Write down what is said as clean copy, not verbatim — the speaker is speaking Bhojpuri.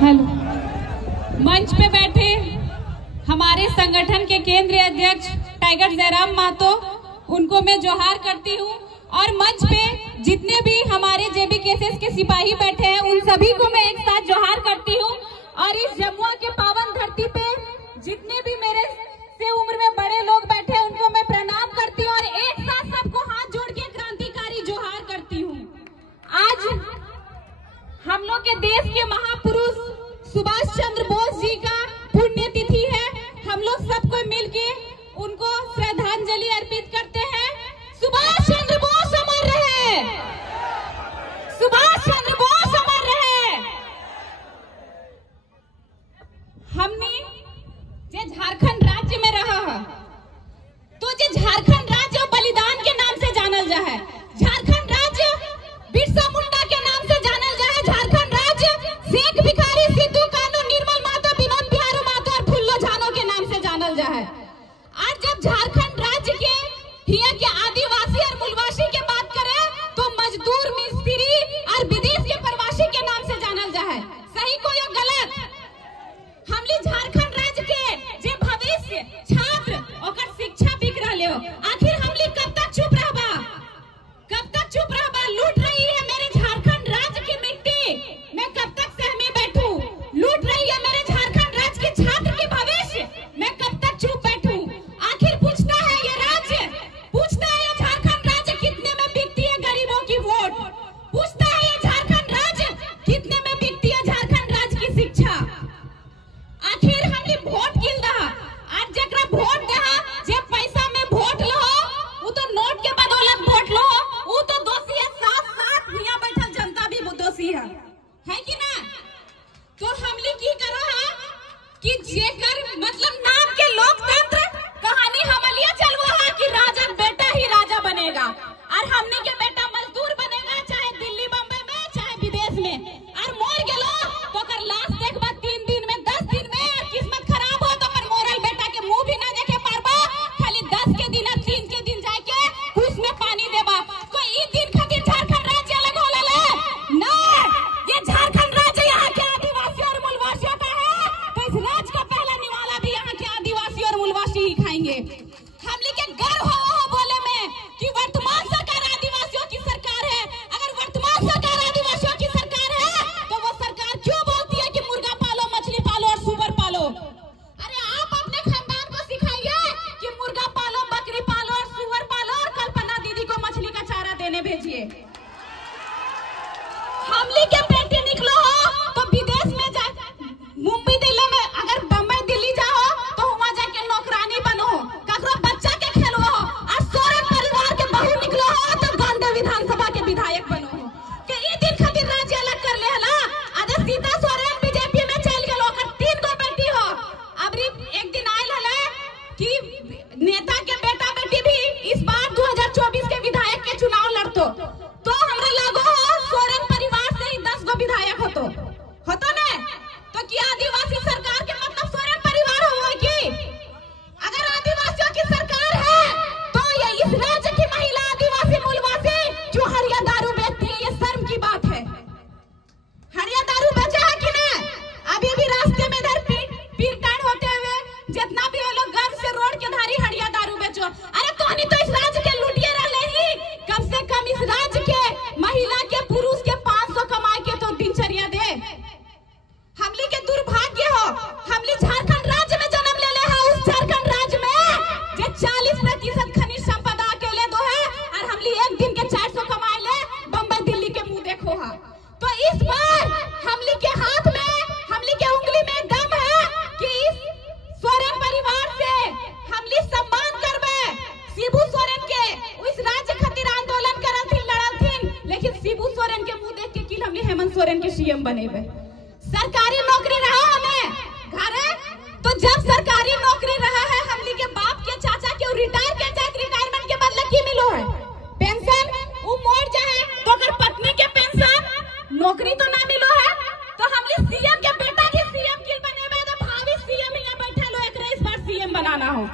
हेलो। मंच पे बैठे हमारे संगठन के केंद्रीय अध्यक्ष टाइगर जयराम महतो, उनको मैं जोहार करती हूँ। और मंच पे जितने भी हमारे JBKSS के सिपाही बैठे हैं उन सभी को मैं एक साथ जोहार करती हूँ। और इस जमुआ के पावन धरती पे जितने भी मेरे से उम्र में बड़े लोग बैठे हैं उनको मैं प्रणाम करती हूँ और एक साथ सबको हाथ जोड़ के क्रांतिकारी जोहार करती हूँ। आज हम लोग के देश के महापुरुष सुभाष चंद्र बोस जी का पुण्यतिथि है। हम लोग सबको मिलके उनको श्रद्धांजलि अर्पित करते हैं। सुभाष चंद्र बोस अमर रहे, सुभाष चंद्र बोस अमर रहे। हमने जे झारखंड राज्य में रहा है तो जे झारखंड राज्य बलिदान के नाम से जानल जा है। झारखंड राज्य बिरसा मुंडा के नाम से जानल जा है। झारखंड राज्य शेख भिखारी, सिद्धू कानू, निर्मल महतो, विनोद बिहारी महतो और फुल्लो झानो के नाम से जानल जा है। और जब झारखंड राज्य के हिया के आदिवासी और मूलवासी के बात करें तो मजदूर, मिस्त्री और विदेश के प्रवासी के नाम से जानल जा है। सही को या गलत? हमली झारखंड राज्य के जे भविष्य छात्र ओकर शिक्षा बिक रहले हो। आखिर हमली कब तक चुप रहबा? कब तक चुप रहबा? लूट रही है मेरे झारखंड राज्य की मिट्टी, मैं कब तक सहमे बैठूं? लूट रही है मेरे झारखंड राज्य के छात्र के भविष्य, मैं कब तक चुप बैठूं? आखिर पूछता है ये राज्य, पूछता है ये झारखंड राज्य कितने में बिकती है गरीबों की वोट? पूछता है ये झारखंड राज्य कितने में बिकती है झारखंड राज्य की शिक्षा? आखिर हमने वोट गिल रहा आज जकरा वोट दहा जे पैसा में वोट लो वो तो नोट के बदौलत वोट लो, वो तो दोषी है। साथ साथ यहाँ बैठल जनता भी दोषी है कि ना? तो हमने की करो है कि जेकर मतलब नाम के लोकतंत्र कहानी हमलिया चलवो है कि राजा बेटा ही राजा बनेगा और हमने के बेटा मजदूर बनेगा, चाहे दिल्ली बम्बई में चाहे विदेश में। और मोर गेलो तो कर लाश देखबा 3 दिन में 10 दिन में, किस्मत खराब हो तो कर मोरल बेटा के मुंह भी ना देखे पारबा, खाली 10 के दिन और 3 के दिन जाके कुछ में पानी देबा। कोई ई दिन खातिर झारखंड राज्य अलग होला ले ना, ये झारखंड राज्य यहाँ के आदिवासी और मूलवासियों का है। तो इस राज्य का पहला निवाला भी यहाँ के आदिवासी और मूलवासी ही खाएंगे। हमले के गर्व हो बोले में कि वर्तमान सरकार आदिवासियों की सरकार है। अगर वर्तमान सरकार आदिवासियों की सरकार है तो वो सरकार क्यों बोलती है कि मुर्गा पालो, मछली पालो और सुअर पालो? अरे आप अपने खानदान को सिखाइए कि मुर्गा पालो, बकरी पालो और सुअर पालो और कल्पना दीदी को मछली का चारा देने भेजिए। हमले के बेटे निकलो हो तो विदेश में जा, मुंबई दिल्ली में, अगर बम्बई दिल्ली जाओ तो वहां जाके नौकरानी बनो, ककरो बच्चा के खेलो हो। और सोरेन परिवार के बहू निकलो हो तो गांधी विधानसभा के विधायक बनो हो। के ई दिन खातिर राज्य अलग कर ले हला। अरे सीता सोरेन बीजेपी में चल गेलो, ओकर 3 गो बेटी हो। अबरी एक दिन आयल हला कि नेता के बेटा बेटी भी इस बार 2024 के विधायक के चुनाव लड़तो, तो हमरा लागो हो सोरेन परिवार से ही 10 गो विधायक होतो ना? तो कि आदिवासी सरकार के मतलब सोरेन परिवार हो कि? अगर आदिवासियों की सरकार है तो ये इस राज्य की महिला आदिवासी मूलवासी जो हरिया दारू बेचती है, ये शर्म की बात है। हरिया दारू बेचा है कि नहीं? अभी भी रास्ते में इधर पीरकांड होते हुए जितना भी ये लोग गर्व से रोड के धारी हरिया दारू बेचो। अरे तोहनी तो इस राज्य के लुटिए रहे ही, कम से कम इस राज्य के महिला के पुरुष के 500 कमाए के तो दिनचर्या दे। हमली के दुर्भाग्य हो, हमली झारखंड राज्य में जन्म ले ले है। उस झारखंड राज्य में जे 40% खनिज संपदा अकेले दो है और हमली एक दिन के 400 कमाए ले बम्बई दिल्ली के मुंह देखो है। तो इस बार हमली के हाथ में, हमली के उंगली में दम है कि इस सोरेन परिवार से हमली सम्मान करबे। शिबू सोरेन के उस राज्य खातिर आंदोलन करथिन, लड़थिन, लेकिन शिबू सोरेन के मुंह देख के कि हमली हेमंत सोरेन के CM बनेबे। सरकारी नौकरी रहा हमें घरे, तो जब सरकारी नौकरी रहा है हमली के बाप के चाचा के रिटायर के जाए, रिटायरमेंट के बदले की मिलो है? पेंशन। वो मोड़ जाए तो अगर पत्नी के पेंशन, नौकरी तो ना मिलो है। तो हमली CM के बेटा के CM किल बनेबे तो भावी CM यहाँ बैठे लो, एक इस बार CM बनाना हो।